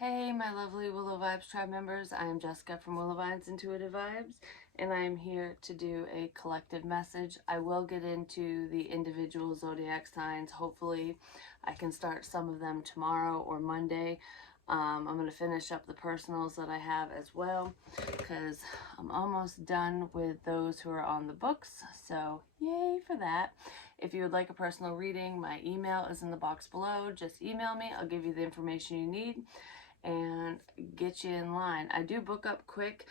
Hey, my lovely Willow Vibes tribe members. I am Jessica from Willow Vibes Intuitive Vibes, and I am here to do a collective message. I will get into the individual zodiac signs. Hopefully, I can start some of them tomorrow or Monday. I'm going to finish up the personals that I have as well because I'm almost done with those who are on the books. So, yay for that. If you would like a personal reading, my email is in the box below. Just email me, I'll give you the information you need and get you in line. I do book up quick.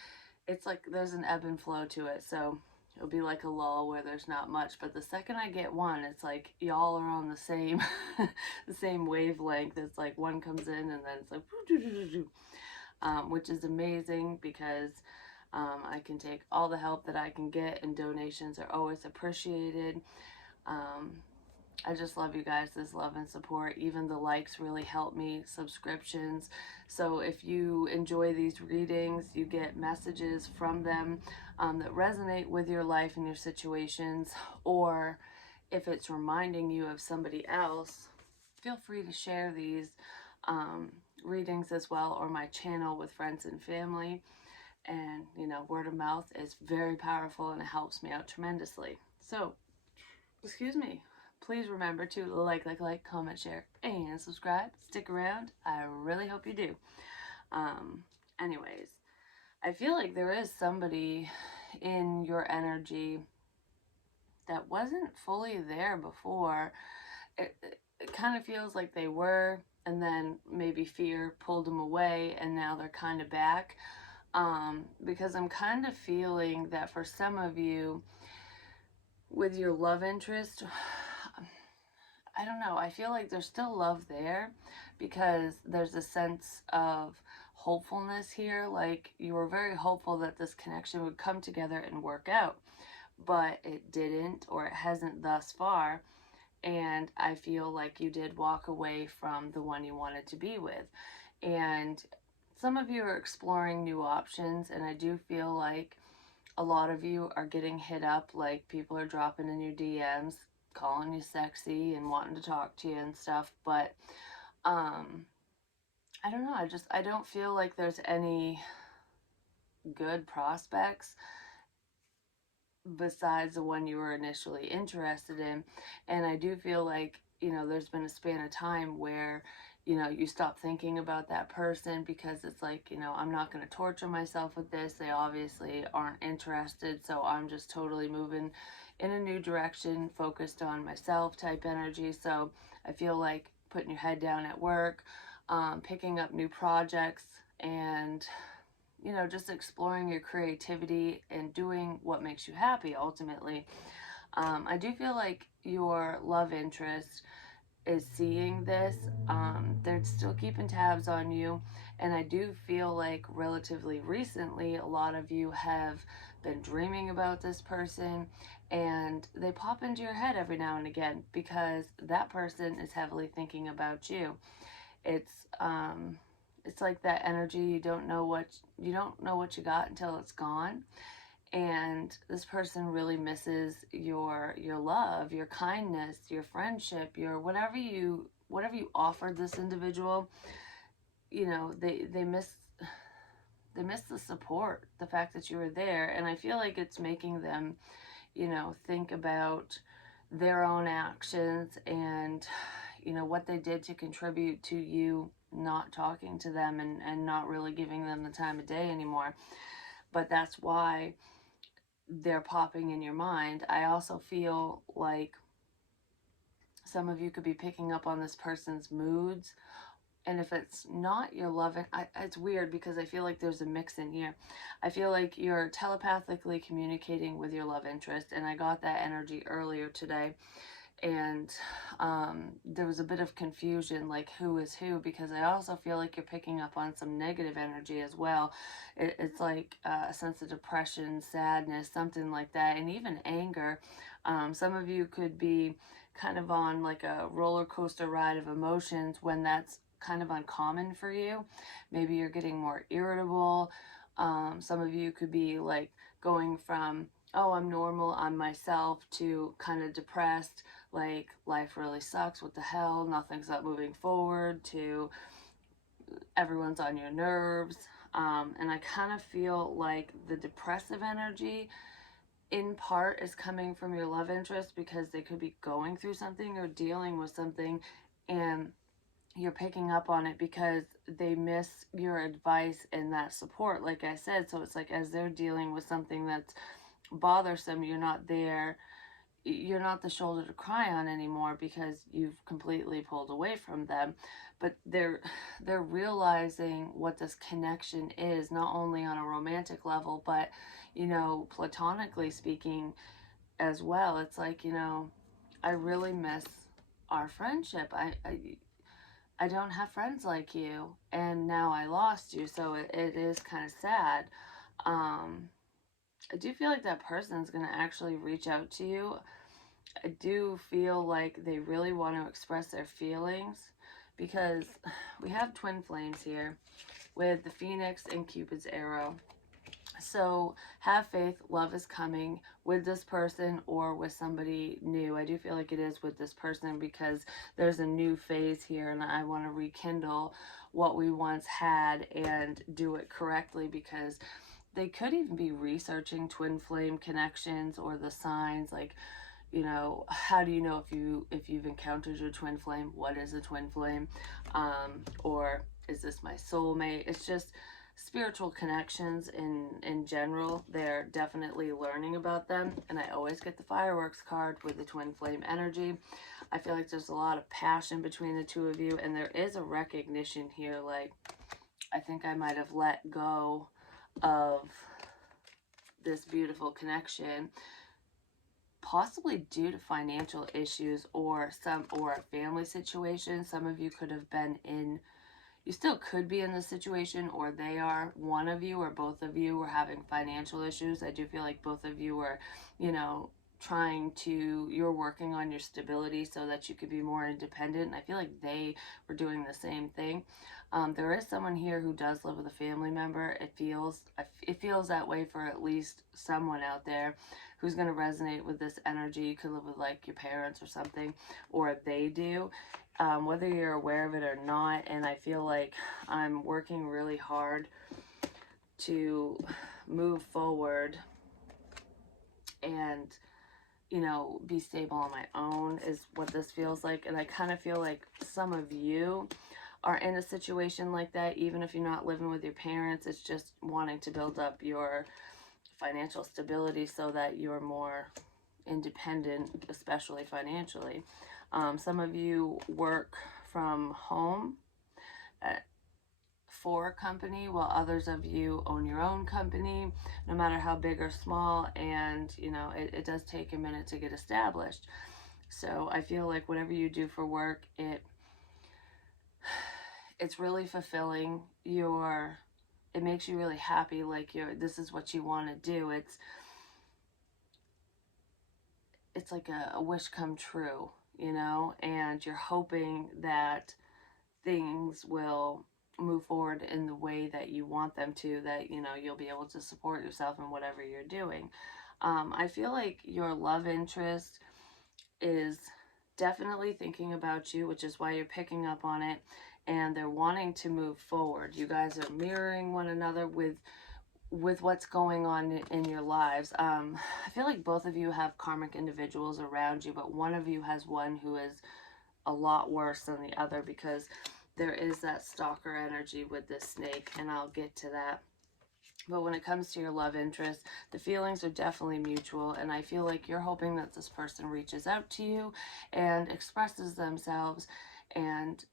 It's like there's an ebb and flow to it, so it'll be like a lull where there's not much. But the second I get one, it's like y'all are on the same the same wavelength. It's like one comes in and then it's like which is amazing because I can take all the help that I can get, and donations are always appreciated. Um, I just love you guys, this love and support. Even the likes really help me, subscriptions. So if you enjoy these readings, you get messages from them that resonate with your life and your situations, or if it's reminding you of somebody else, feel free to share these readings as well, or my channel with friends and family. And, word of mouth is very powerful and it helps me out tremendously. So, excuse me, please remember to comment, share, and subscribe. Stick around. I really hope you do. Um, Anyways, I feel like there is somebody in your energy that wasn't fully there before. It kind of feels like they were, and then maybe fear pulled them away, and now they're kind of back. Because I'm kind of feeling that for some of you, with your love interest, I don't know, I feel like there's still love there because there's a sense of hopefulness here. Like you were very hopeful that this connection would come together and work out, but it didn't, or it hasn't thus far. And I feel like you did walk away from the one you wanted to be with. And some of you are exploring new options, and I do feel like a lot of you are getting hit up, like people are dropping in your DMs, calling you sexy and wanting to talk to you and stuff. But I don't know, I don't feel like there's any good prospects besides the one you were initially interested in. And I do feel like, there's been a span of time where, you stop thinking about that person because it's like, I'm not going to torture myself with this. They obviously aren't interested. So I'm just totally moving in a new direction, focused on myself type energy. So I feel like putting your head down at work, picking up new projects, and just exploring your creativity and doing what makes you happy ultimately. I do feel like your love interest is seeing this. They're still keeping tabs on you. And I do feel like relatively recently, a lot of you have been dreaming about this person, and they pop into your head every now and again because that person is heavily thinking about you. It's like that energy, you don't know what you got until it's gone. And this person really misses your love, your kindness, your friendship, your whatever you offered this individual. They miss the support, the fact that you were there. And I feel like it's making them think about their own actions and what they did to contribute to you not talking to them, and not really giving them the time of day anymore. But that's why they're popping in your mind. I also feel like some of you could be picking up on this person's moods. And if it's not your love, it's weird because I feel like there's a mix in here. I feel like you're telepathically communicating with your love interest, and I got that energy earlier today. And there was a bit of confusion, like who is who, because I also feel like you're picking up on some negative energy as well. It's like a sense of depression, sadness, something like that, and even anger. Some of you could be kind of on like a roller coaster ride of emotions when that's kind of uncommon for you. Maybe you're getting more irritable. Some of you could be like going from, oh, I'm normal, I'm myself, to kind of depressed, like life really sucks, what the hell, nothing's not moving forward, to everyone's on your nerves. And I kind of feel like the depressive energy in part is coming from your love interest because they could be going through something or dealing with something, and you're picking up on it because they miss your advice and that support, like I said. So it's like as they're dealing with something that's bothersome, you're not the shoulder to cry on anymore because you've completely pulled away from them. But they're realizing what this connection is, not only on a romantic level, but platonically speaking as well. It's like, I really miss our friendship. I don't have friends like you, and now I lost you, so it is kind of sad. um I do feel like that person's going to actually reach out to you. I do feel like they really want to express their feelings because we have twin flames here with the Phoenix and Cupid's arrow. So have faith, love is coming with this person or with somebody new. I do feel like it is with this person because there's a new phase here, and I want to rekindle what we once had and do it correctly, because they could even be researching twin flame connections or the signs, like, how do you know if you've encountered your twin flame? What is a twin flame? Or is this my soulmate? It's just spiritual connections in general. They're definitely learning about them, and I always get the fireworks card with the twin flame energy. I feel like there's a lot of passion between the two of you, and there is a recognition here. Like, I think I might have let go of this beautiful connection, possibly due to financial issues or a family situation. Some of you could have been in, you still could be in this situation, or they are, one of you or both of you were having financial issues. I do feel like both of you were, you're working on your stability so that you could be more independent. And I feel like they were doing the same thing. There is someone here who does live with a family member. It feels that way for at least someone out there who's going to resonate with this energy. You could live with like your parents or something, or they do, whether you're aware of it or not. And I feel like I'm working really hard to move forward and be stable on my own, is what this feels like. And I kind of feel like some of you are in a situation like that, even if you're not living with your parents. It's just wanting to build up your financial stability so that you're more independent, especially financially. Some of you work from home for a company, while others of you own your own company, no matter how big or small. And it does take a minute to get established. So I feel like whatever you do for work, it's really fulfilling. It makes you really happy. Like, this is what you want to do. It's like a wish come true, and you're hoping that things will move forward in the way that you want them to, that you'll be able to support yourself in whatever you're doing. I feel like your love interest is definitely thinking about you, which is why you're picking up on it, and they're wanting to move forward. You guys are mirroring one another with what's going on in your lives. I feel like both of you have karmic individuals around you, but one of you has one who is a lot worse than the other, because there is that stalker energy with this snake, and I'll get to that. But when it comes to your love interest, the feelings are definitely mutual, and I feel like you're hoping that this person reaches out to you and expresses themselves, and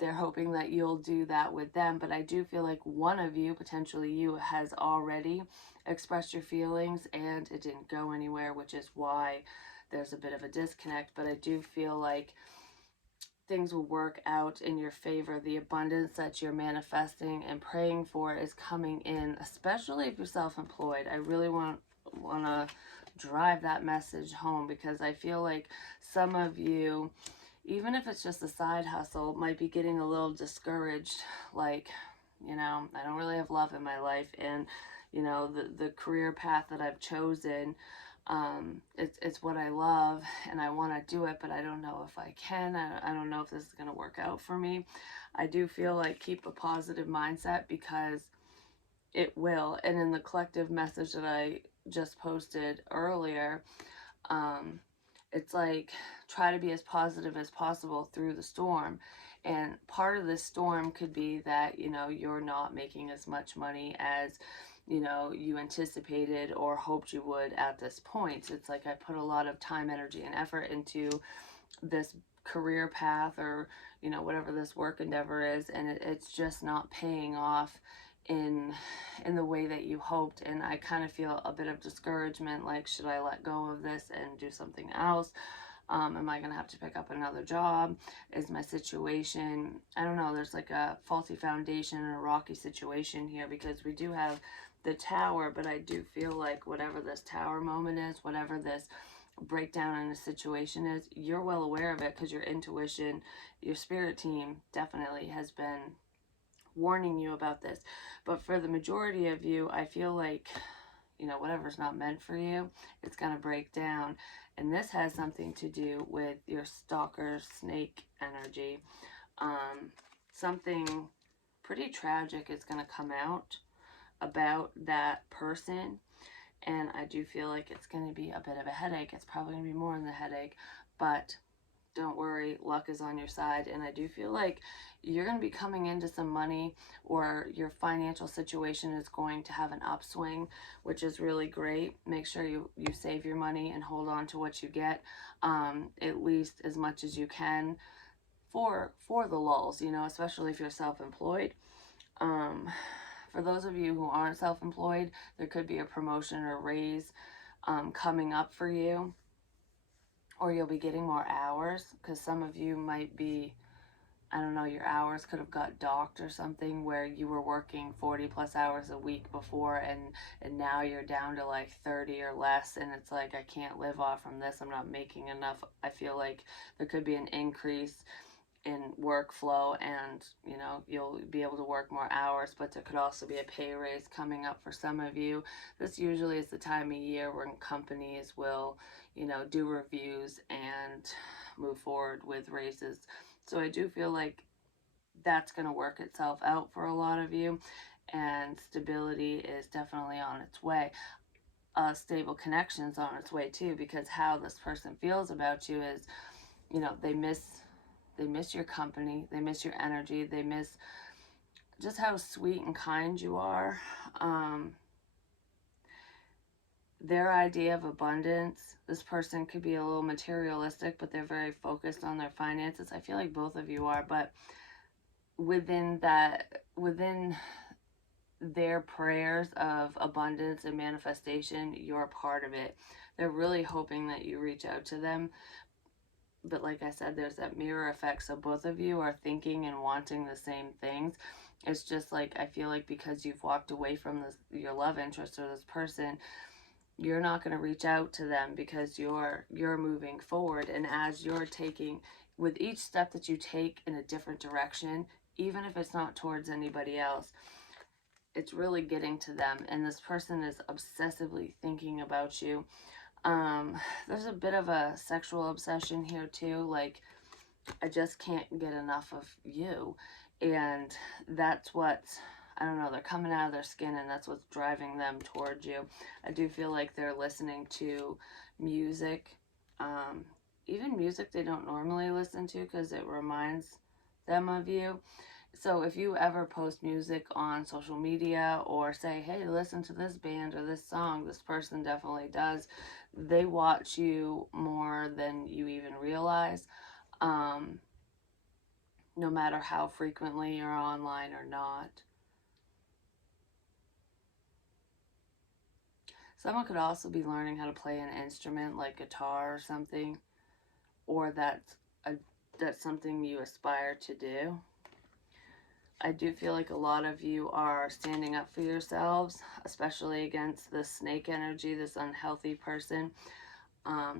they're hoping that you'll do that with them. But I do feel like one of you, potentially you, has already expressed your feelings and it didn't go anywhere, which is why there's a bit of a disconnect. But I do feel like things will work out in your favor. The abundance that you're manifesting and praying for is coming in, especially if you're self-employed. I really want to drive that message home, because I feel like some of you, even if it's just a side hustle, might be getting a little discouraged. Like, I don't really have love in my life, and the career path that I've chosen, It's what I love and I want to do it, but I don't know if I can. I don't know if this is going to work out for me. I do feel like keep a positive mindset because it will. And in the collective message that I just posted earlier, um, it's like try to be as positive as possible through the storm. And part of this storm could be that, you're not making as much money as, you anticipated or hoped you would at this point. It's like I put a lot of time, energy, and effort into this career path or, whatever this work endeavor is, and it's just not paying off in the way that you hoped. And I kind of feel a bit of discouragement, like, should I let go of this and do something else? Am I going to have to pick up another job? Is my situation, I don't know, there's like a faulty foundation and a rocky situation here, because we do have the tower, but I do feel like whatever this tower moment is, whatever this breakdown in a situation is, you're well aware of it because your intuition, your spirit team definitely has been warning you about this. But for the majority of you, I feel like, whatever's not meant for you, it's going to break down. And this has something to do with your stalker snake energy. Something pretty tragic is going to come out about that person. And I do feel like it's going to be a bit of a headache. It's probably going to be more than the headache, but don't worry, luck is on your side. And I do feel like you're going to be coming into some money, or your financial situation is going to have an upswing, which is really great. Make sure you save your money and hold on to what you get, at least as much as you can for the lulls, especially if you're self-employed. For those of you who aren't self-employed, there could be a promotion or raise coming up for you, or you'll be getting more hours, because some of you might be, I don't know, your hours could have got docked or something, where you were working 40 plus hours a week before, and now you're down to like 30 or less, and it's like, I can't live off from this, I'm not making enough. I feel like there could be an increase in workflow, and you'll be able to work more hours, but there could also be a pay raise coming up for some of you. This usually is the time of year when companies will do reviews and move forward with raises. So I do feel like that's going to work itself out for a lot of you, and stability is definitely on its way. Stable connections on its way too, because how this person feels about you is, they miss your company, they miss your energy, they miss just how sweet and kind you are. Their idea of abundance, this person could be a little materialistic, but they're very focused on their finances. I feel like both of you are, but within their prayers of abundance and manifestation, you're part of it. They're really hoping that you reach out to them. But like I said, there's that mirror effect. So both of you are thinking and wanting the same things. It's just like, I feel like because you've walked away from your love interest or this person, you're not going to reach out to them because you're moving forward. And as you're taking, with each step that you take in a different direction, even if it's not towards anybody else, it's really getting to them. And this person is obsessively thinking about you. There's a bit of a sexual obsession here too. Like, I just can't get enough of you. And that's what's, I don't know, they're coming out of their skin, and that's what's driving them towards you. I do feel like they're listening to music, even music they don't normally listen to, because it reminds them of you. So if you ever post music on social media or say, hey, listen to this band or this song, this person definitely does. They watch you more than you even realize, no matter how frequently you're online or not. Someone could also be learning how to play an instrument like guitar or something, or that's something you aspire to do. I do feel like a lot of you are standing up for yourselves, especially against this snake energy, this unhealthy person,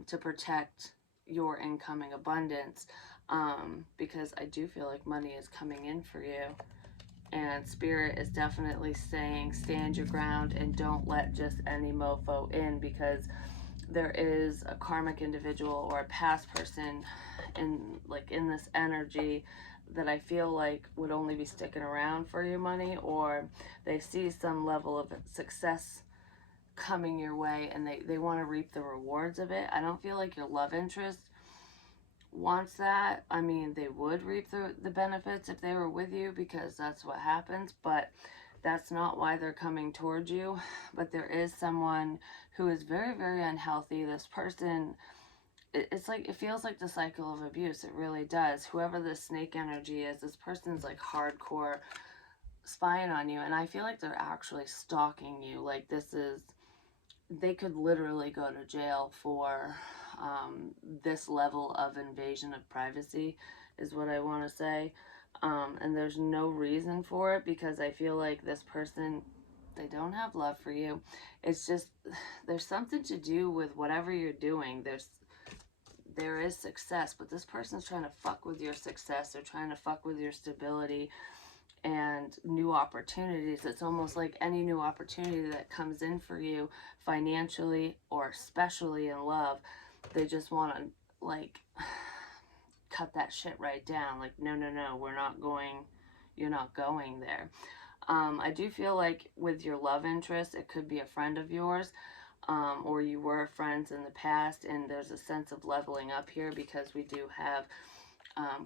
to protect your incoming abundance, because I do feel like money is coming in for you. And Spirit is definitely saying stand your ground and don't let just any mofo in, because there is a karmic individual or a past person in this energy that I feel like would only be sticking around for your money, or they see some level of success coming your way and they want to reap the rewards of it. I don't feel like your love interest wants that. I mean, they would reap the benefits if they were with you, because that's what happens, but that's not why they're coming towards you. But there is someone who is very, very unhealthy. This person, it's like, it feels like the cycle of abuse. It really does. Whoever this snake energy is, this person's like hardcore spying on you, and I feel like they're actually stalking you. Like, they could literally go to jail for this level of invasion of privacy, is what I want to say. And there's no reason for it, because I feel like this person, they don't have love for you. It's just, there's something to do with whatever you're doing. There is success, but this person's trying to fuck with your success. They're trying to fuck with your stability and new opportunities. It's almost like any new opportunity that comes in for you financially, or especially in love, they just want to like cut that shit right down. Like, no, no, no, you're not going there. I do feel like with your love interest, it could be a friend of yours, or you were friends in the past, and there's a sense of leveling up here, because we do have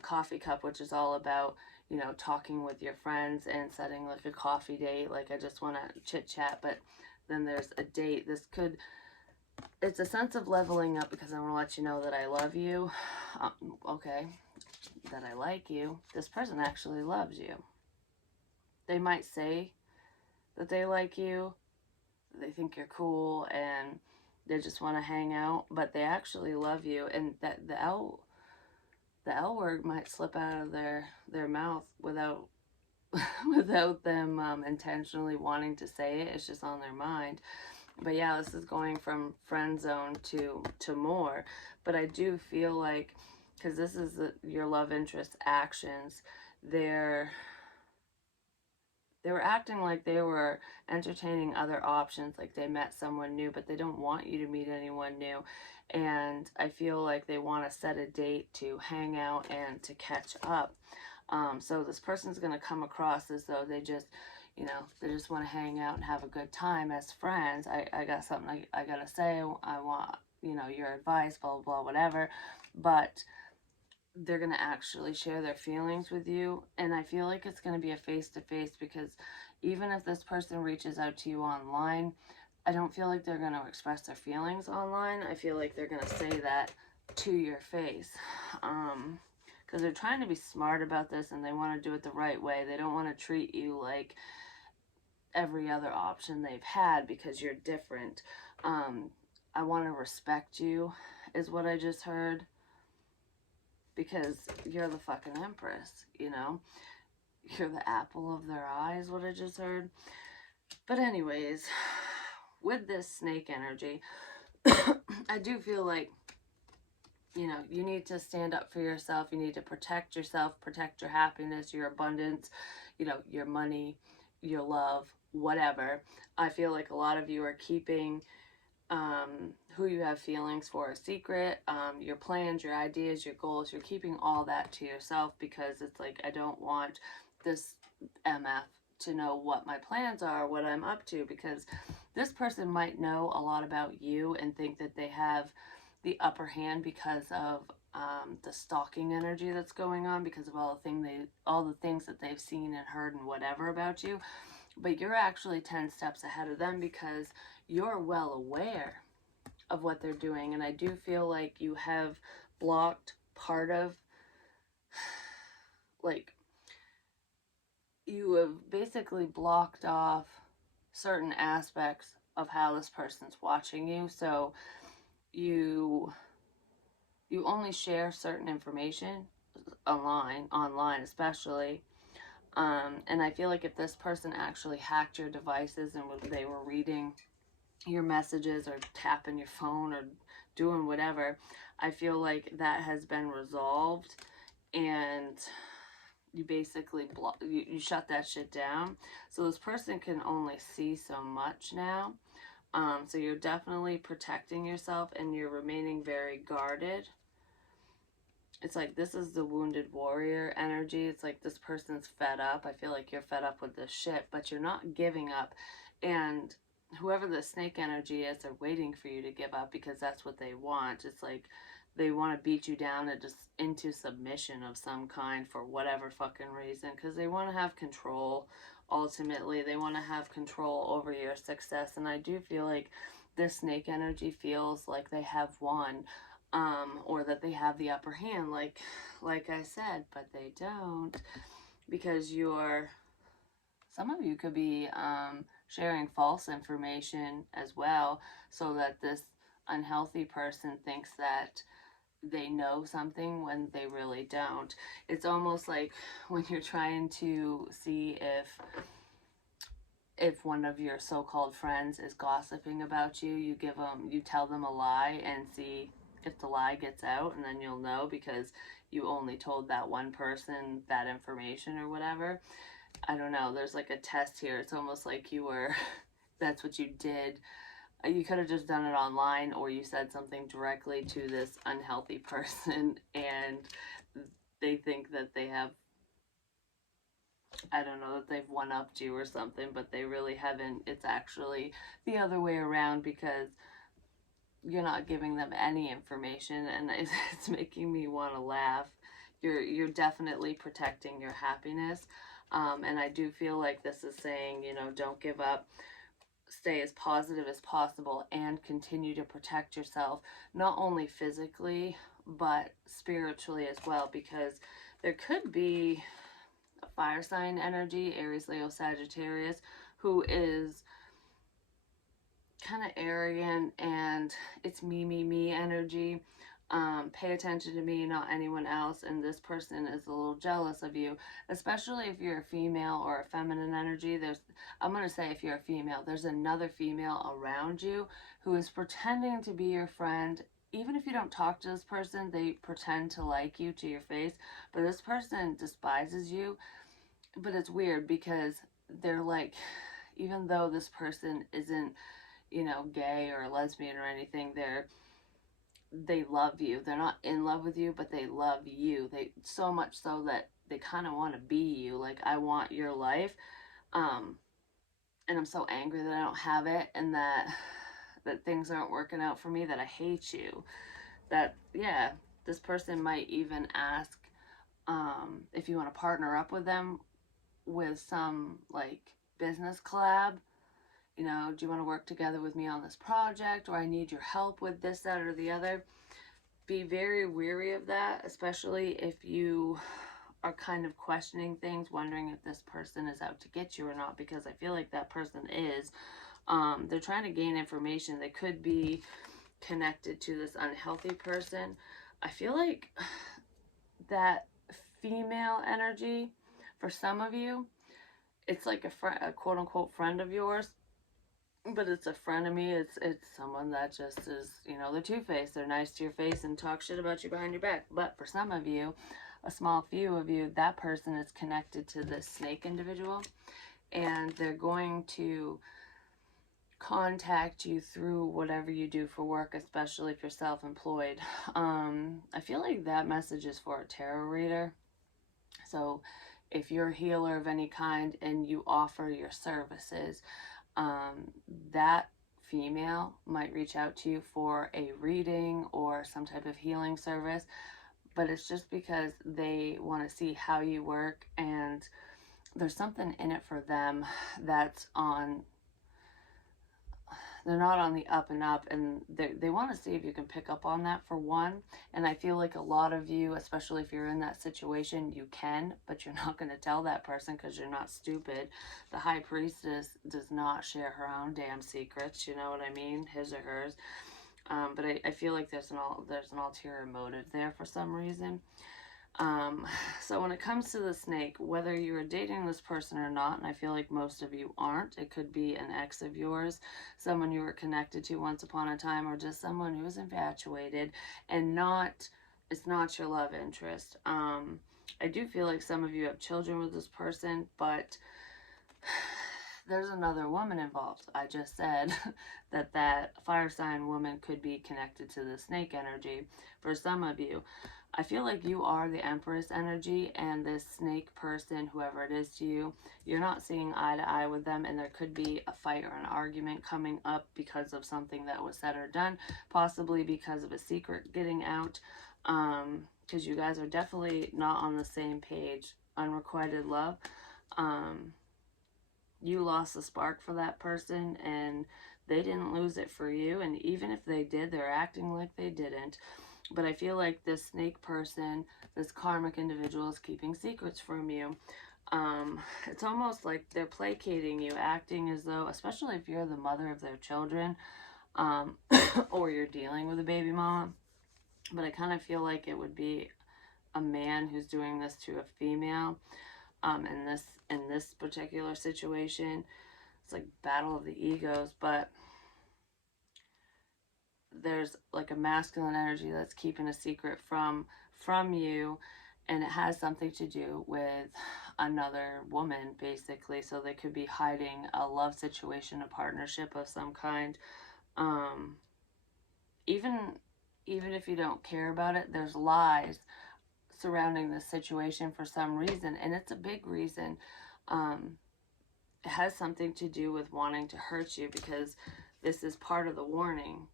coffee cup, which is all about, talking with your friends and setting like a coffee date. Like, I just want to chit chat, but then there's a date. It's a sense of leveling up, because I want to let you know that I love you. Okay, that I like you. This person actually loves you. They might say that they like you, they think you're cool, and they just want to hang out, but they actually love you. And that the L word might slip out of their mouth without without them intentionally wanting to say it. It's just on their mind. But yeah, this is going from friend zone to more. But I do feel like, because this is your love interest actions, they're they were acting like they were entertaining other options, like they met someone new, but they don't want you to meet anyone new. And I feel like they want to set a date to hang out and to catch up. So this person's going to come across as though they just want to hang out and have a good time as friends. I got something I got to say. I want, your advice, blah, blah, blah, whatever. But they're going to actually share their feelings with you. And I feel like it's going to be a face-to-face, because even if this person reaches out to you online, I don't feel like they're going to express their feelings online. I feel like they're going to say that to your face. Because they're trying to be smart about this, and they want to do it the right way. They don't want to treat you like every other option they've had, because you're different. I want to respect you, is what I just heard, because you're the fucking empress, You're the apple of their eye, is what I just heard. But anyways, with this snake energy, I do feel like, you need to stand up for yourself. You need to protect yourself, protect your happiness, your abundance, your money, your love, whatever. I feel like a lot of you are keeping who you have feelings for a secret, your plans, your ideas, your goals. You're keeping all that to yourself, because it's like, I don't want this MF to know what my plans are, what I'm up to, because this person might know a lot about you and think that they have the upper hand, because of the stalking energy that's going on, because of all the things that they've seen and heard and whatever about you. But you're actually 10 steps ahead of them, because you're well aware of what they're doing. And I do feel like you have blocked part of, like, you have basically blocked off certain aspects of how this person's watching you. So you only share certain information online especially. And I feel like if this person actually hacked your devices and they were reading your messages or tapping your phone or doing whatever, I feel like that has been resolved, and you basically you shut that shit down. So this person can only see so much now. So you're definitely protecting yourself and you're remaining very guarded. It's like this is the wounded warrior energy. It's like this person's fed up. I feel like you're fed up with this shit, but you're not giving up. And whoever the snake energy is, they're waiting for you to give up because that's what they want. It's like they want to beat you down and just into submission of some kind for whatever fucking reason because they want to have control. Ultimately, they want to have control over your success. And I do feel like this snake energy feels like they have won, or that they have the upper hand, like I said, but they don't, because some of you could be sharing false information as well, so that this unhealthy person thinks that they know something when they really don't. It's almost like when you're trying to see if one of your so-called friends is gossiping about you, you tell them a lie and see if the lie gets out, and then you'll know because you only told that one person that information or whatever. I don't know, there's like a test here. It's almost like you were that's what you did. You could have just done it online, or you said something directly to this unhealthy person and they think that they have, I don't know, that they've one-upped you or something, but they really haven't. It's actually the other way around because you're not giving them any information, and it's making me want to laugh. You're definitely protecting your happiness, and I do feel like this is saying, don't give up. Stay as positive as possible and continue to protect yourself, not only physically but spiritually as well, because there could be a fire sign energy, Aries, Leo, Sagittarius, who is kind of arrogant and it's me energy. Pay attention to me, not anyone else. And this person is a little jealous of you, especially if you're a female or a feminine energy. I'm going to say if you're a female, there's another female around you who is pretending to be your friend. Even if you don't talk to this person, they pretend to like you to your face. But this person despises you. But it's weird because they're like, even though this person isn't, gay or lesbian or anything, they love you. They're not in love with you, but they love you. They so much so that they kind of want to be you. Like, I want your life. Um, and I'm so angry that I don't have it, and that things aren't working out for me, that I hate you. That, yeah, this person might even ask if you want to partner up with them with some like business collab. Do you want to work together with me on this project, or I need your help with this, that, or the other? Be very weary of that, especially if you are kind of questioning things, wondering if this person is out to get you or not, because I feel like that person is. They're trying to gain information. They could be connected to this unhealthy person. I feel like that female energy, for some of you, it's like a quote unquote friend of yours, but it's a frenemy. It's someone that just is, they're two-faced. They're nice to your face and talk shit about you behind your back. But for some of you, a small few of you, that person is connected to this snake individual, and they're going to contact you through whatever you do for work, especially if you're self-employed. I feel like that message is for a tarot reader. So if you're a healer of any kind and you offer your services, that female might reach out to you for a reading or some type of healing service, but it's just because they want to see how you work, and there's something in it for them that's on, they're not on the up and up, and they want to see if you can pick up on that, for one. And I feel like a lot of you, especially if you're in that situation, you can, but you're not going to tell that person because you're not stupid. The high priestess does not share her own damn secrets, you know what I mean, his or hers. But I feel like there's an ulterior motive there for some reason. So when it comes to the snake, whether you're dating this person or not, and I feel like most of you aren't, it could be an ex of yours, someone you were connected to once upon a time, or just someone who is infatuated and it's not your love interest. I do feel like some of you have children with this person, but there's another woman involved. I just said that fire sign woman could be connected to the snake energy for some of you. I feel like you are the Empress energy, and this snake person, whoever it is to you, you're not seeing eye to eye with them, and there could be a fight or an argument coming up because of something that was said or done, possibly because of a secret getting out, because you guys are definitely not on the same page. Unrequited love. You lost the spark for that person, and they didn't lose it for you, and even if they did, they're acting like they didn't. But I feel like this snake person, this karmic individual, is keeping secrets from you. It's almost like they're placating you, acting as though, especially if you're the mother of their children, um, or you're dealing with a baby mama. But I kind of feel like it would be a man who's doing this to a female, in this particular situation. It's like battle of the egos, but there's like a masculine energy that's keeping a secret from you, and it has something to do with another woman, basically. So they could be hiding a love situation, a partnership of some kind. um even even if you don't care about it, there's lies surrounding this situation for some reason, and it's a big reason. It has something to do with wanting to hurt you, because this is part of the warning.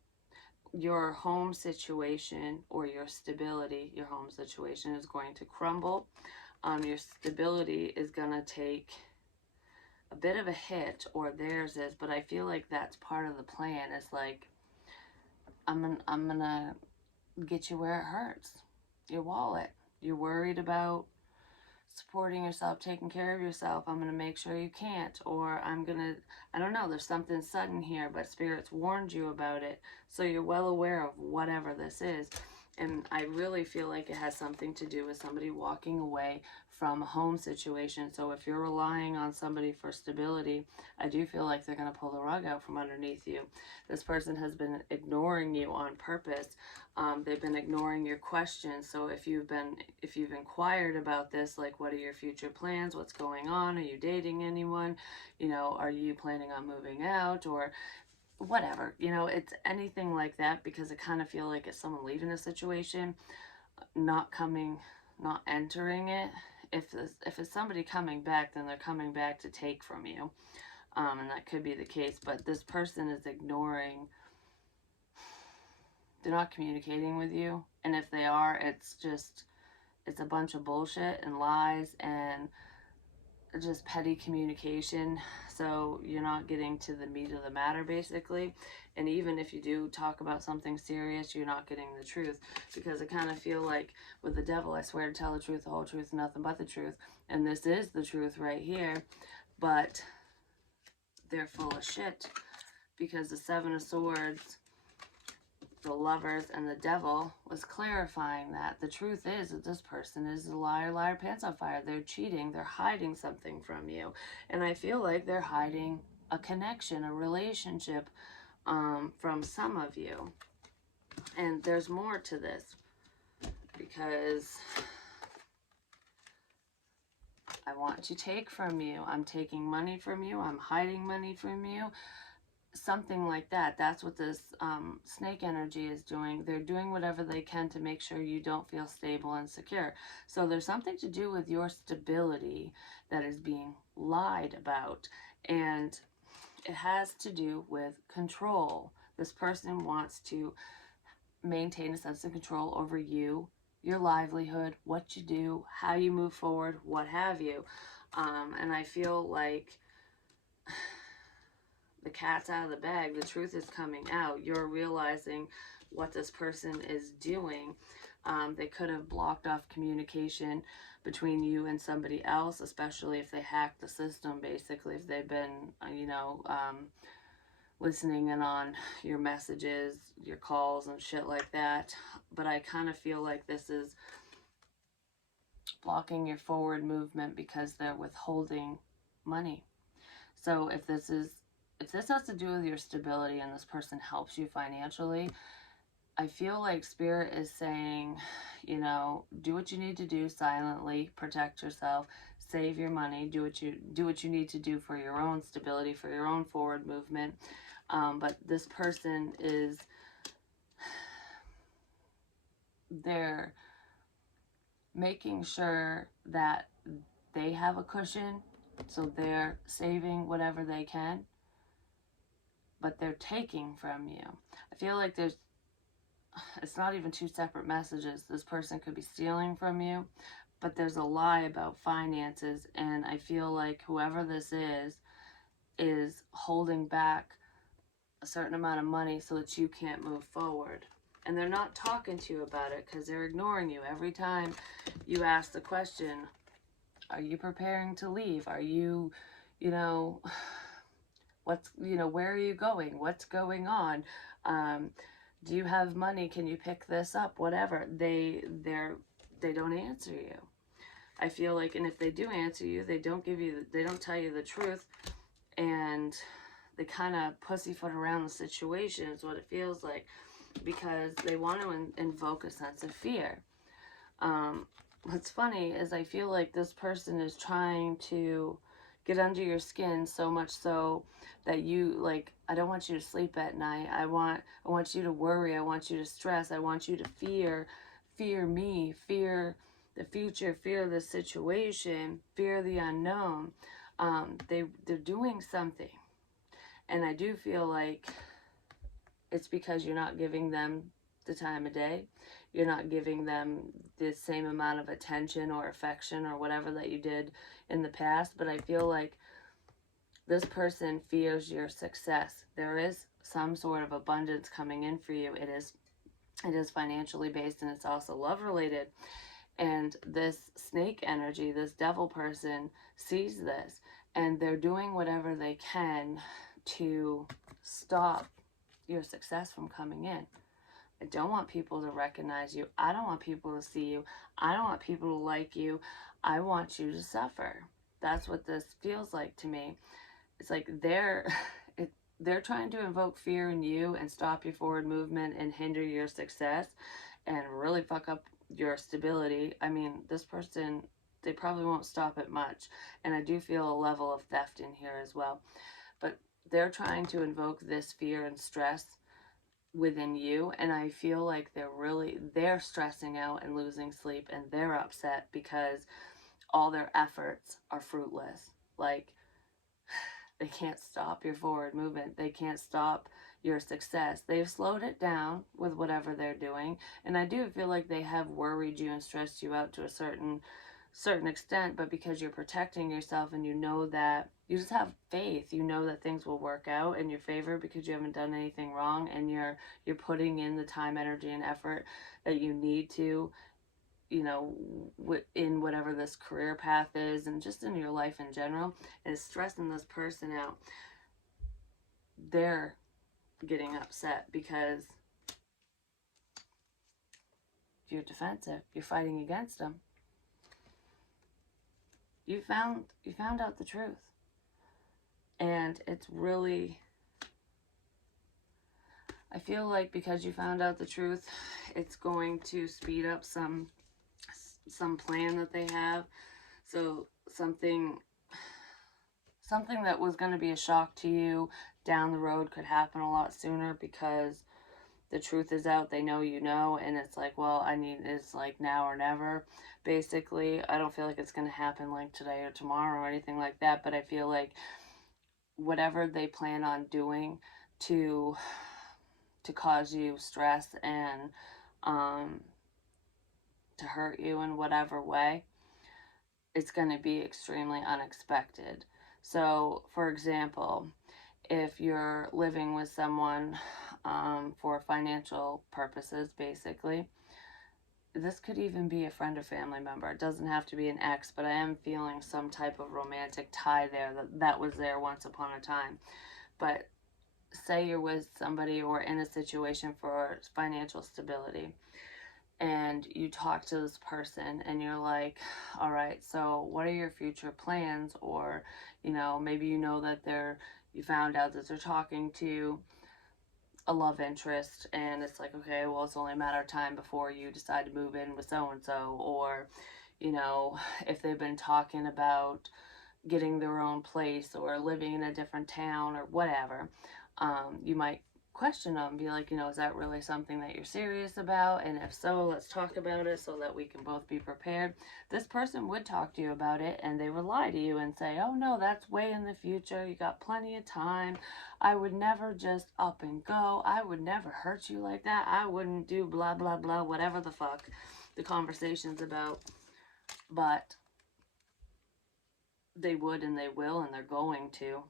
Your home situation, or your stability, your home situation is going to crumble. Your stability is going to take a bit of a hit, or theirs is, but I feel like that's part of the plan. It's like, I'm gonna get you where it hurts. Your wallet. You're worried about supporting yourself, taking care of yourself. I'm going to make sure you can't. Or I don't know, there's something sudden here, but Spirit's warned you about it. So you're well aware of whatever this is. And I really feel like it has something to do with somebody walking away from a home situation. So if you're relying on somebody for stability, I do feel like they're going to pull the rug out from underneath you. This person has been ignoring you on purpose. They've been ignoring your questions. So if you've inquired about this, like, what are your future plans? What's going on? Are you dating anyone? Are you planning on moving out, or whatever? It's anything like that, because I kind of feel like it's someone leaving a situation, not entering it. If it's somebody coming back, then they're coming back to take from you, and that could be the case. But this person is ignoring. They're not communicating with you, and if they are, it's a bunch of bullshit and lies and just petty communication. So you're not getting to the meat of the matter, basically. And even if you do talk about something serious, you're not getting the truth, because I kind of feel like with the devil, I swear to tell the truth, the whole truth, nothing but the truth. And this is the truth right here, but they're full of shit, because the Seven of Swords, the Lovers, and the Devil was clarifying that the truth is that this person is a liar, liar, pants on fire. They're cheating. They're hiding something from you. And I feel like they're hiding a connection, a relationship, from some of you. And there's more to this, because I want to take from you. I'm taking money from you. I'm hiding money from you. Something like that. That's what this snake energy is doing. They're doing whatever they can to make sure you don't feel stable and secure. So there's something to do with your stability that is being lied about, and it has to do with control. This person wants to maintain a sense of control over you, your livelihood, what you do, how you move forward, what have you. And I feel like the cat's out of the bag. The truth is coming out. You're realizing what this person is doing. They could have blocked off communication between you and somebody else, especially if they hacked the system, basically, if they've been, listening in on your messages, your calls, and shit like that. But I kind of feel like this is blocking your forward movement, because they're withholding money. So if this has to do with your stability and this person helps you financially, I feel like Spirit is saying, do what you need to do silently, protect yourself, save your money, do what you need to do for your own stability, for your own forward movement. But this person is, they're making sure that they have a cushion, so they're saving whatever they can, but they're taking from you. I feel like it's not even two separate messages. This person could be stealing from you, but there's a lie about finances, and I feel like whoever this is holding back a certain amount of money so that you can't move forward. And they're not talking to you about it because they're ignoring you. Every time you ask the question, are you preparing to leave? Are you, you know, where are you going? What's going on? Do you have money? Can you pick this up? Whatever. They don't answer you. I feel like, and if they do answer you, they don't tell you the truth, and they kind of pussyfoot around the situation is what it feels like, because they want to invoke a sense of fear. What's funny is I feel like this person is trying to get under your skin so much so that you, like, I don't want you to sleep at night. I want you to worry. I want you to stress. I want you to fear me, fear the future, fear the situation, fear the unknown. They're doing something. And I do feel like it's because you're not giving them the time of day. You're not giving them the same amount of attention or affection or whatever that you did in the past. But I feel like this person fears your success. There is some sort of abundance coming in for you. It is financially based, and it's also love related. And this snake energy, this devil person, sees this, and they're doing whatever they can to stop your success from coming in. I don't want people to recognize you. I don't want people to see you. I don't want people to like you. I want you to suffer. That's what this feels like to me. It's like they're trying to invoke fear in you and stop your forward movement and hinder your success and really fuck up your stability. I mean, this person, they probably won't stop at much. And I do feel a level of theft in here as well. But they're trying to invoke this fear and stress within you, and I feel like they're stressing out and losing sleep, and they're upset because all their efforts are fruitless. Like, they can't stop your forward movement. They can't stop your success. They've slowed it down with whatever they're doing, and I do feel like they have worried you and stressed you out to a certain extent, but because you're protecting yourself and you know that you just have faith, you know that things will work out in your favor because you haven't done anything wrong, and you're putting in the time, energy, and effort that you need to, in whatever this career path is, and just in your life in general, and it's stressing this person out. They're getting upset because you're defensive. You're fighting against them. You found out the truth. And it's really, I feel like because you found out the truth, it's going to speed up some plan that they have. So something that was going to be a shock to you down the road could happen a lot sooner because the truth is out. They know you know, and it's like, well, it's like now or never, basically. I don't feel like it's going to happen like today or tomorrow or anything like that, but I feel like whatever they plan on doing to cause you stress and to hurt you in whatever way, it's going to be extremely unexpected. So, for example, if you're living with someone for financial purposes, basically, this could even be a friend or family member. It doesn't have to be an ex, but I am feeling some type of romantic tie there that was there once upon a time. But say you're with somebody or in a situation for financial stability, and you talk to this person and you're like, all right, so what are your future plans? Or, maybe that you found out that they're talking to a love interest, and it's like, okay, well, it's only a matter of time before you decide to move in with so-and-so. Or, you know, if they've been talking about getting their own place or living in a different town or whatever, you might question them, be like, you know, is that really something that you're serious about? And if so, let's talk about it so that we can both be prepared. This person would talk to you about it, and they would lie to you and say, oh no, that's way in the future. You got plenty of time. I would never just up and go. I would never hurt you like that. I wouldn't do blah, blah, blah, whatever the fuck the conversation's about. But they would, and they will, and they're going to,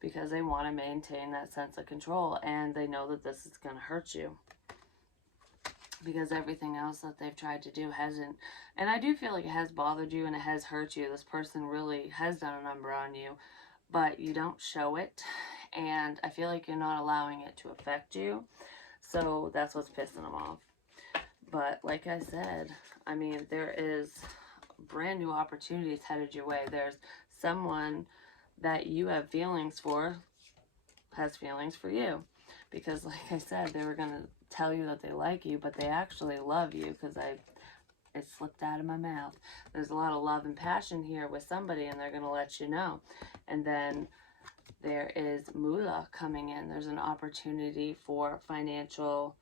because they want to maintain that sense of control, and they know that this is going to hurt you, because everything else that they've tried to do hasn't. And I do feel like it has bothered you and it has hurt you. This person really has done a number on you, but you don't show it, and I feel like you're not allowing it to affect you. So that's what's pissing them off. But like I said, I mean, there is brand new opportunities headed your way. There's someone that you have feelings for, has feelings for you. Because like I said, they were going to tell you that they like you, but they actually love you, because it slipped out of my mouth. There's a lot of love and passion here with somebody, and they're going to let you know. And then there is moolah coming in. There's an opportunity for financial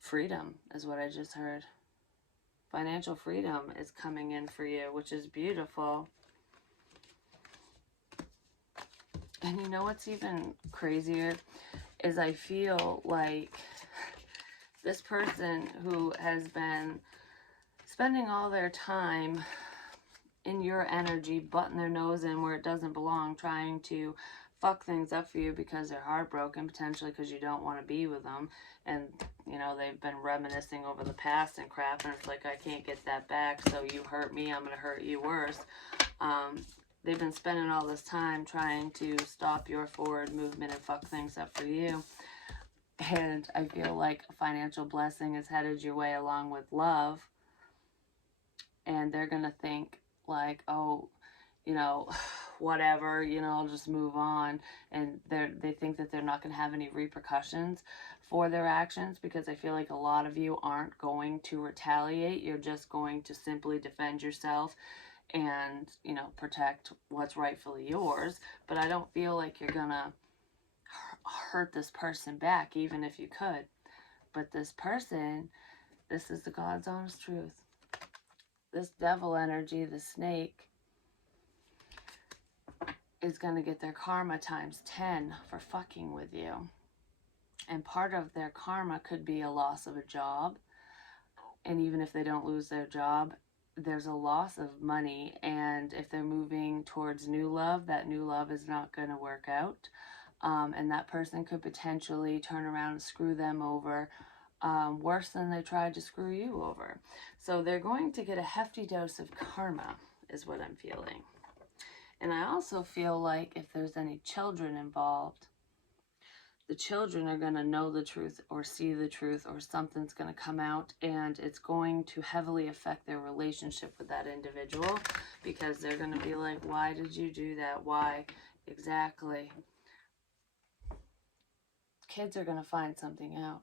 freedom, is what I just heard. Financial freedom is coming in for you, which is beautiful. And you know what's even crazier is I feel like this person who has been spending all their time in your energy, butting their nose in where it doesn't belong, trying to fuck things up for you because they're heartbroken, potentially because you don't want to be with them. And, you know, they've been reminiscing over the past and crap, and it's like, I can't get that back, so you hurt me, I'm going to hurt you worse. They've been spending all this time trying to stop your forward movement and fuck things up for you. And I feel like a financial blessing is headed your way along with love. And they're going to think like, oh, you know, whatever, you know, I'll just move on. And they think that they're not going to have any repercussions for their actions, because I feel like a lot of you aren't going to retaliate. You're just going to simply defend yourself and, you know, protect what's rightfully yours. But I don't feel like you're going to hurt this person back, even if you could. But this person, this is the God's honest truth. This devil energy, the snake, is going to get their karma times 10 for fucking with you. And part of their karma could be a loss of a job. And even if they don't lose their job, there's a loss of money. And if they're moving towards new love, that new love is not going to work out. And that person could potentially turn around and screw them over worse than they tried to screw you over. So they're going to get a hefty dose of karma, is what I'm feeling. And I also feel like if there's any children involved, the children are going to know the truth or see the truth, or something's going to come out, and it's going to heavily affect their relationship with that individual, because they're going to be like, why did you do that? Why? Exactly. Kids are going to find something out.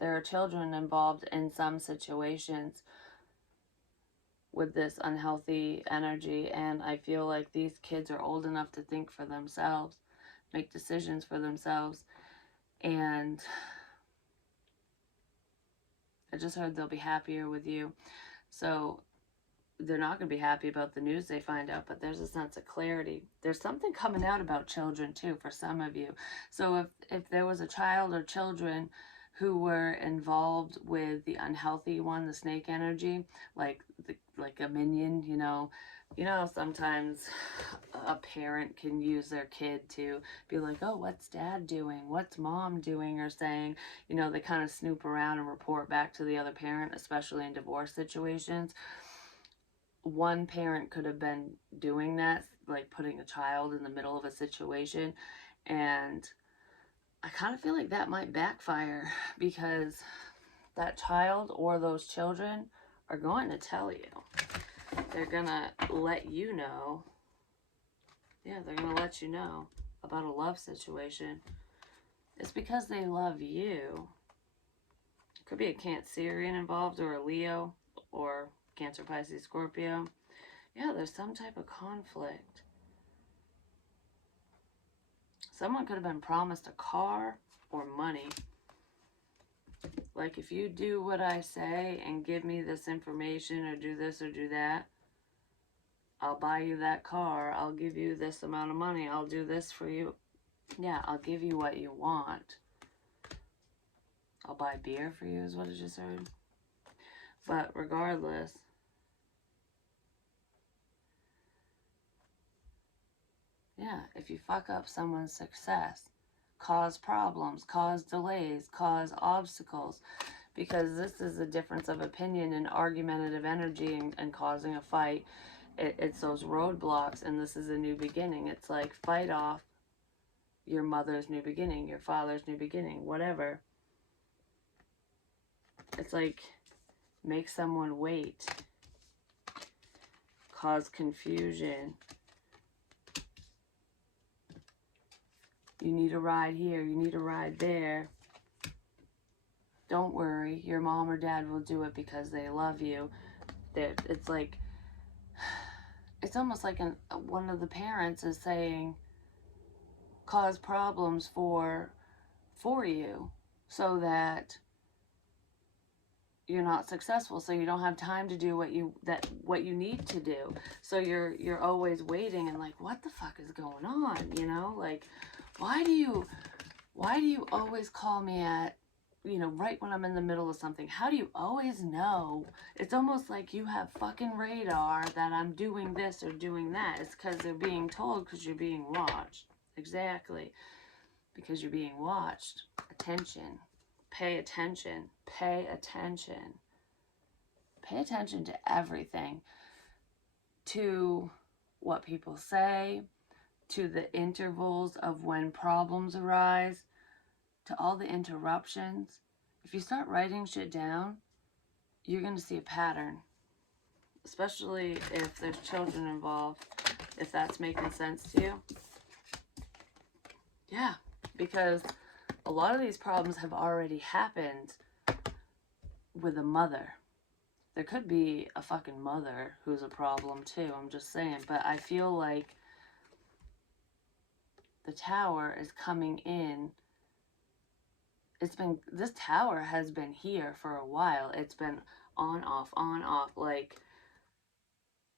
There are children involved in some situations with this unhealthy energy, and I feel like these kids are old enough to think for themselves, make decisions for themselves, and I just heard they'll be happier with you. So they're not going to be happy about the news they find out, but there's a sense of clarity. There's something coming out about children too for some of you. So if there was a child or children who were involved with the unhealthy one, the snake energy, like a minion, you know, sometimes a parent can use their kid to be like, oh, what's dad doing? What's mom doing or saying? You know, they kind of snoop around and report back to the other parent, especially in divorce situations. One parent could have been doing that, like putting a child in the middle of a situation, and I kind of feel like that might backfire, because that child or those children are going to tell you. They're going to let you know. Yeah, they're going to let you know about a love situation. It's because they love you. Could be a Cancerian involved, or a Leo, or Cancer, Pisces, Scorpio. Yeah, there's some type of conflict. Someone could have been promised a car or money. Like, if you do what I say and give me this information or do this or do that, I'll buy you that car. I'll give you this amount of money. I'll do this for you. Yeah, I'll give you what you want. I'll buy beer for you is what I just heard. But regardless, yeah, if you fuck up someone's success, cause problems, cause delays, cause obstacles, because this is a difference of opinion and argumentative energy and causing a fight. It's those roadblocks, and this is a new beginning. It's like fight off your mother's new beginning, your father's new beginning, whatever. It's like make someone wait, cause confusion. You need a ride here, you need a ride there. Don't worry, your mom or dad will do it because they love you. It's like, it's almost like one of the parents is saying, cause problems for you so that you're not successful, so you don't have time to do what you need to do. So you're always waiting and like, what the fuck is going on? You know, like, why do you always call me at, you know, right when I'm in the middle of something? How do you always know? It's almost like you have fucking radar that I'm doing this or doing that. It's because they're being told, because you're being watched. Exactly. Because you're being watched. Attention. Pay attention. Pay attention. Pay attention to everything. To what people say, to the intervals of when problems arise, to all the interruptions. If you start writing shit down, you're going to see a pattern. Especially if there's children involved, if that's making sense to you. Yeah, because a lot of these problems have already happened with a mother. There could be a fucking mother who's a problem too, I'm just saying. But I feel like the tower is coming in. This tower has been here for a while. It's been on, off, like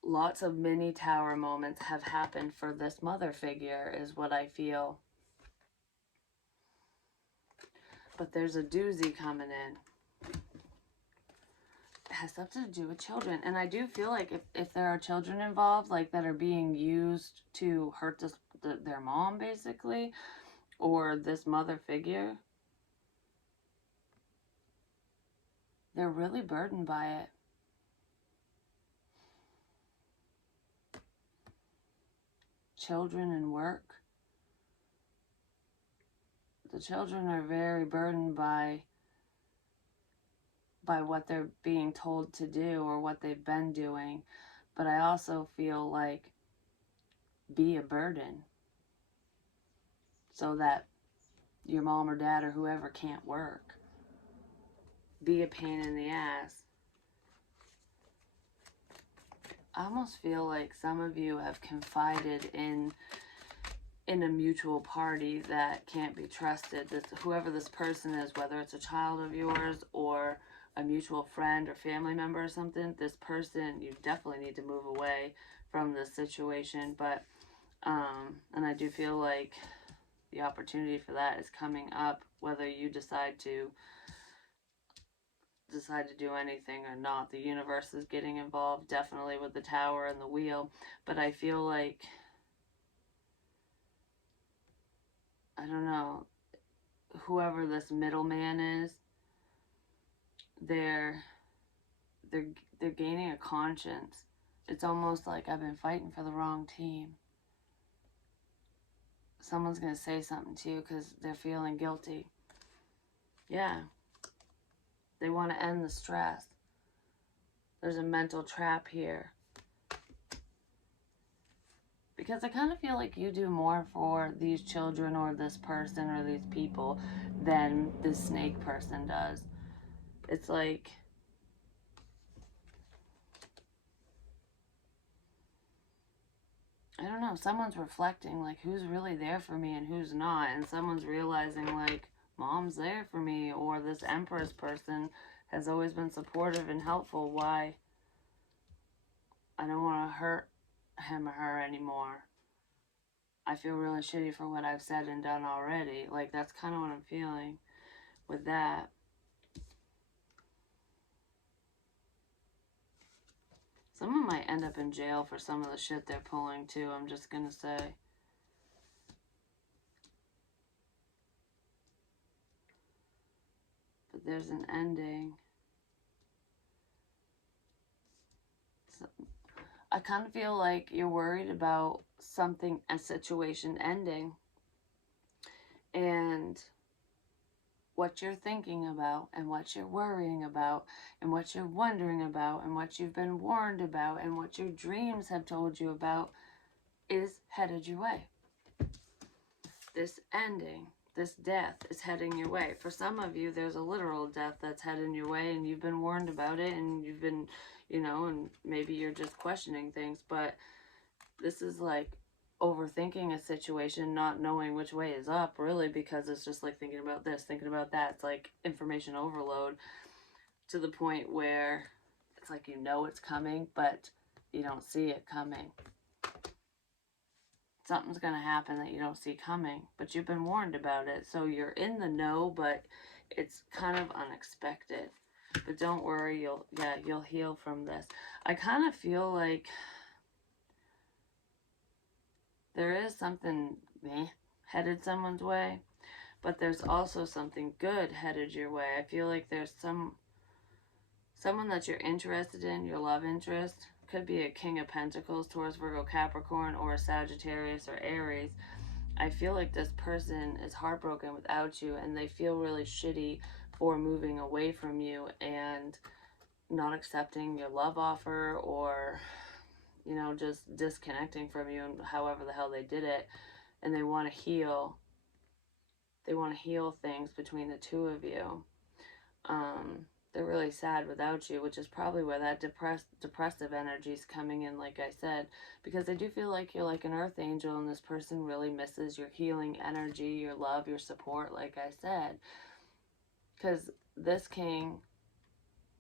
lots of mini tower moments have happened for this mother figure is what I feel. But there's a doozy coming in. It has something to do with children. And I do feel like if there are children involved, like that are being used to hurt their mom, basically, or this mother figure, they're really burdened by it. Children and work. The children are very burdened by what they're being told to do or what they've been doing. But I also feel like be a burden so that your mom or dad or whoever can't work. Be a pain in the ass. I almost feel like some of you have confided in a mutual party that can't be trusted. That whoever this person is, whether it's a child of yours or a mutual friend or family member or something, this person, you definitely need to move away from this situation. But and I do feel like the opportunity for that is coming up, whether you decide to do anything or not. The universe is getting involved, definitely, with the tower and the wheel. But I feel like, I don't know, whoever this middleman is, they're gaining a conscience. It's almost like I've been fighting for the wrong team. Someone's going to say something to you because they're feeling guilty. Yeah. They want to end the stress. There's a mental trap here. Because I kind of feel like you do more for these children or this person or these people than this snake person does. It's like I don't know, someone's reflecting, like, who's really there for me and who's not. And someone's realizing, like, mom's there for me, or this Empress person has always been supportive and helpful. Why? I don't want to hurt him or her anymore. I feel really shitty for what I've said and done already. Like, that's kind of what I'm feeling with that. Someone might end up in jail for some of the shit they're pulling, too, I'm just gonna say. But there's an ending. So, I kind of feel like you're worried about something, a situation ending. And what you're thinking about, and what you're worrying about, and what you're wondering about, and what you've been warned about, and what your dreams have told you about is headed your way. This ending, this death is heading your way. For some of you, there's a literal death that's heading your way, and you've been warned about it, and you've been, and maybe you're just questioning things, but this is like overthinking a situation, not knowing which way is up, really, because it's just like thinking about this, thinking about that. It's like information overload to the point where it's like it's coming, but you don't see it coming. Something's going to happen that you don't see coming, but you've been warned about it. So you're in the know, but it's kind of unexpected. But don't worry, you'll heal from this. I kind of feel like there is something headed someone's way, but there's also something good headed your way. I feel like there's someone that you're interested in, your love interest. Could be a King of Pentacles, Taurus, Virgo, Capricorn, or a Sagittarius or Aries. I feel like this person is heartbroken without you, and they feel really shitty for moving away from you and not accepting your love offer, or just disconnecting from you, and however the hell they did it. And they want to heal. They want to heal things between the two of you. They're really sad without you, which is probably where that depressive energy is coming in, like I said, because I do feel like you're like an earth angel, and this person really misses your healing energy, your love, your support, like I said. Because this king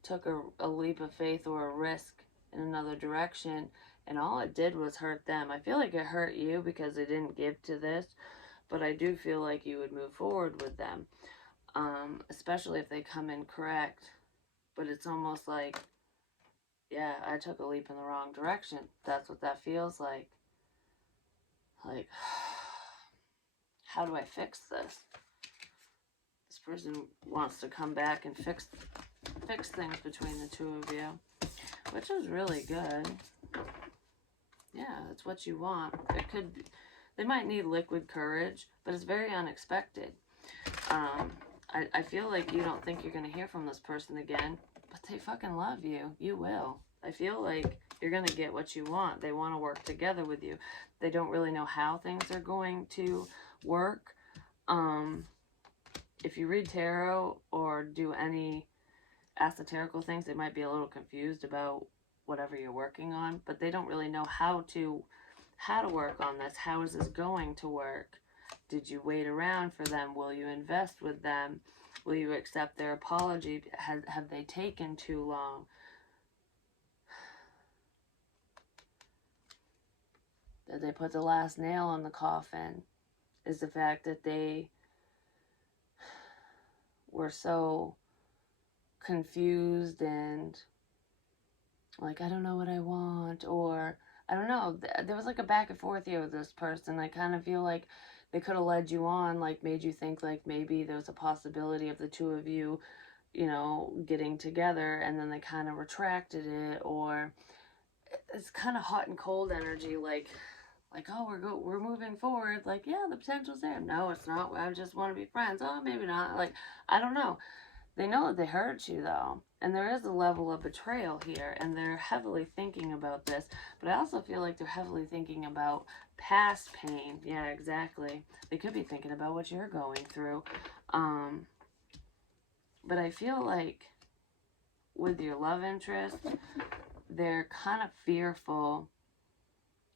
took a leap of faith or a risk in another direction, and all it did was hurt them. I feel like it hurt you because they didn't give to this, but I do feel like you would move forward with them, especially if they come in correct. But it's almost like, yeah, I took a leap in the wrong direction. That's what that feels like. Like, how do I fix this? This person wants to come back and fix things between the two of you, which is really good. Yeah, that's what you want. They might need liquid courage, but it's very unexpected. I feel like you don't think you're going to hear from this person again, but they fucking love you. You will. I feel like you're going to get what you want. They want to work together with you. They don't really know how things are going to work. If you read tarot or do any esoterical things, they might be a little confused about whatever you're working on, but they don't really know how to work on this. How is this going to work? Did you wait around for them? Will you invest with them? Will you accept their apology? Have they taken too long? Did they put the last nail on the coffin? Is the fact that they were so confused and like, I don't know what I want, or I don't know. There was like a back and forth here with this person. I kind of feel like they could have led you on, like made you think like maybe there's a possibility of the two of you, getting together, and then they kind of retracted it, or it's kind of hot and cold energy, like oh, we're moving forward, like, yeah, the potential's there. No, it's not. I just want to be friends. Oh, maybe not. Like, I don't know. They know that they hurt you, though, and there is a level of betrayal here, and they're heavily thinking about this, but I also feel like they're heavily thinking about past pain. Yeah, exactly. They could be thinking about what you're going through, but I feel like with your love interest, they're kind of fearful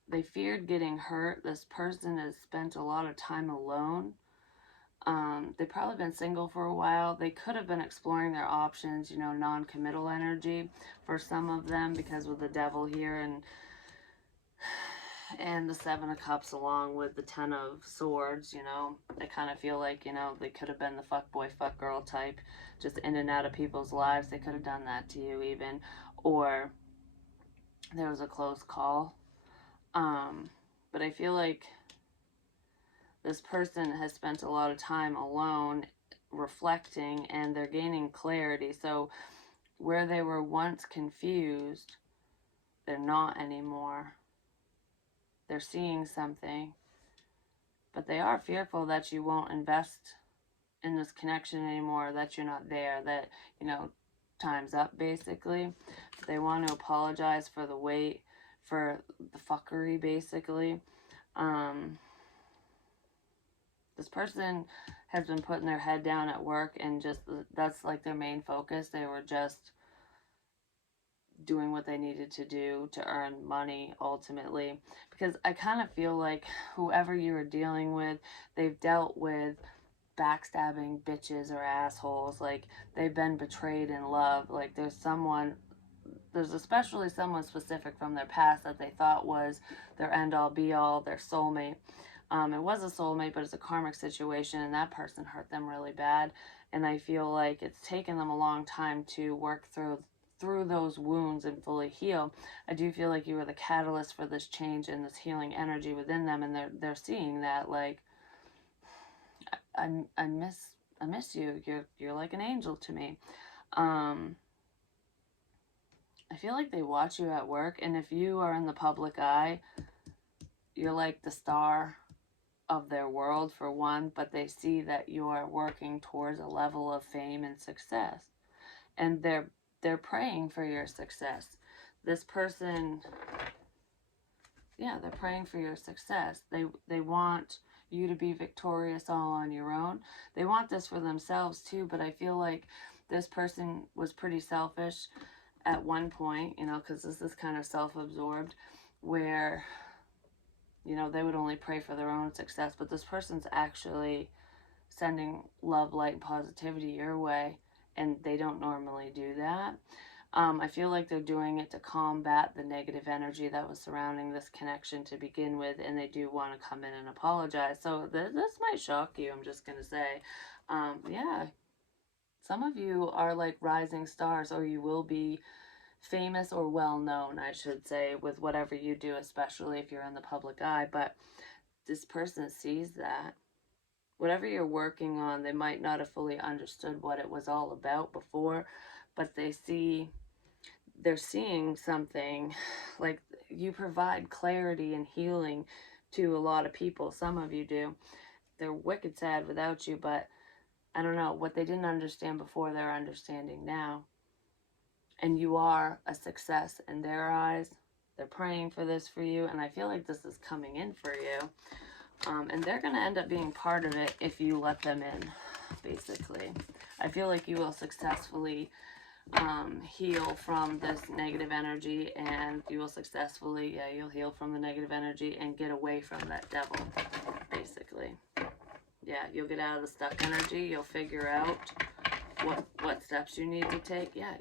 they feared getting hurt. This person has spent a lot of time alone. They've probably been single for a while. They could have been exploring their options, you know, non-committal energy for some of them, because with the devil here and the Seven of Cups along with the Ten of Swords, you know, I kind of feel like, you know, they could have been the fuck boy, fuck girl type, just in and out of people's lives. They could have done that to you even, or there was a close call. But I feel like this person has spent a lot of time alone reflecting, and they're gaining clarity. So where they were once confused, they're not anymore. They're seeing something, but they are fearful that you won't invest in this connection anymore, that you're not there, that, you know, time's up basically. They want to apologize for the wait, for the fuckery basically. This person has been putting their head down at work, and just that's like their main focus. They were just doing what they needed to do to earn money ultimately, because I kind of feel like whoever you are dealing with, they've dealt with backstabbing bitches or assholes. Like, they've been betrayed in love. Like, there's especially someone specific from their past that they thought was their end all be all, their soulmate. It was a soulmate, but it's a karmic situation, and that person hurt them really bad. And I feel like it's taken them a long time to work through those wounds and fully heal. I do feel like you were the catalyst for this change and this healing energy within them, and they're seeing that. Like, I miss you. You're like an angel to me. I feel like they watch you at work, and if you are in the public eye, you're like the star of their world for one, but they see that you are working towards a level of fame and success, and they're praying for your success. This person, yeah, they're praying for your success. They want you to be victorious all on your own. They want this for themselves too, but I feel like this person was pretty selfish at one point, you know, because this is kind of self-absorbed, where, you know, they would only pray for their own success, but this person's actually sending love, light, and positivity your way, and they don't normally do that. I feel like they're doing it to combat the negative energy that was surrounding this connection to begin with, and they do want to come in and apologize. So this might shock you, I'm just going to say. Yeah, some of you are like rising stars, or you will be famous or well known, I should say, with whatever you do, especially if you're in the public eye. But this person sees that. Whatever you're working on, they might not have fully understood what it was all about before, but they're seeing something. Like, you provide clarity and healing to a lot of people. Some of you do. They're wicked sad without you, but I don't know, what they didn't understand before, they're understanding now. And you are a success in their eyes. They're praying for this for you, and I feel like this is coming in for you. And they're going to end up being part of it if you let them in, basically. I feel like you will successfully heal from this negative energy, and you will successfully, yeah, you'll heal from the negative energy and get away from that devil, basically. Yeah, you'll get out of the stuck energy. You'll figure out what steps you need to take. Yeah,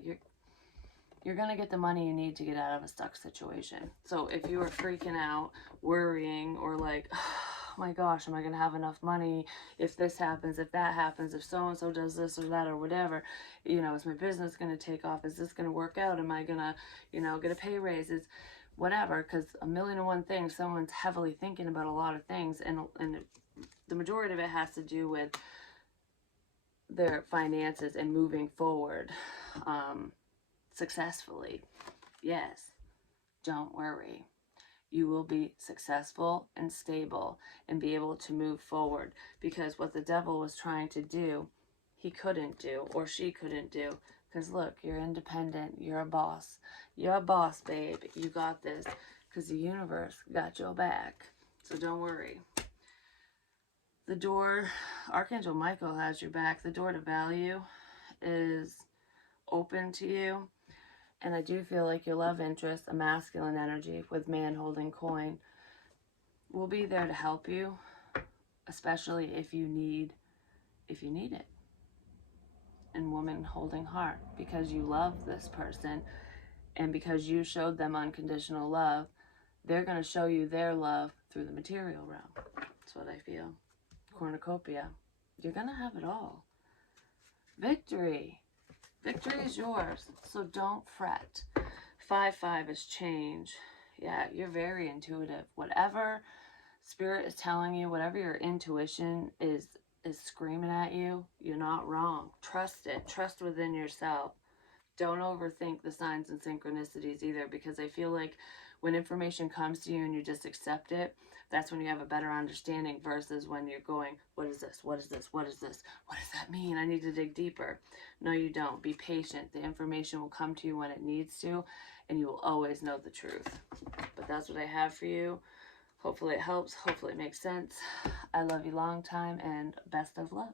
you're going to get the money you need to get out of a stuck situation. So if you are freaking out, worrying, or like, oh my gosh, am I going to have enough money if this happens, if that happens, if so-and-so does this or that or whatever, you know, is my business going to take off? Is this going to work out? Am I going to, you know, get a pay raise? Is whatever, because a million and one things, someone's heavily thinking about a lot of things, and the majority of it has to do with their finances and moving forward successfully. Yes, don't worry. You will be successful and stable and be able to move forward, because what the devil was trying to do, he couldn't do, or she couldn't do. Because look, you're independent. You're a boss. You're a boss, babe. You got this, because the universe got your back. So don't worry. The door, Archangel Michael has your back. The door to value is open to you. And I do feel like your love interest, a masculine energy with man holding coin, We'll be there to help you, especially if you need it. And woman holding heart, because you love this person and because you showed them unconditional love, they're going to show you their love through the material realm. That's what I feel. Cornucopia. You're going to have it all. Victory. Victory is yours. So don't fret. 5-5 is change. Yeah, you're very intuitive. Whatever Spirit is telling you, whatever your intuition is screaming at you, you're not wrong. Trust it. Trust within yourself. Don't overthink the signs and synchronicities either, because I feel like when information comes to you and you just accept it, that's when you have a better understanding versus when you're going, what is this? What is this? What is this? What does that mean? I need to dig deeper. No, you don't. Be patient. The information will come to you when it needs to, and you will always know the truth. But that's what I have for you. Hopefully it helps. Hopefully it makes sense. I love you long time, and best of luck.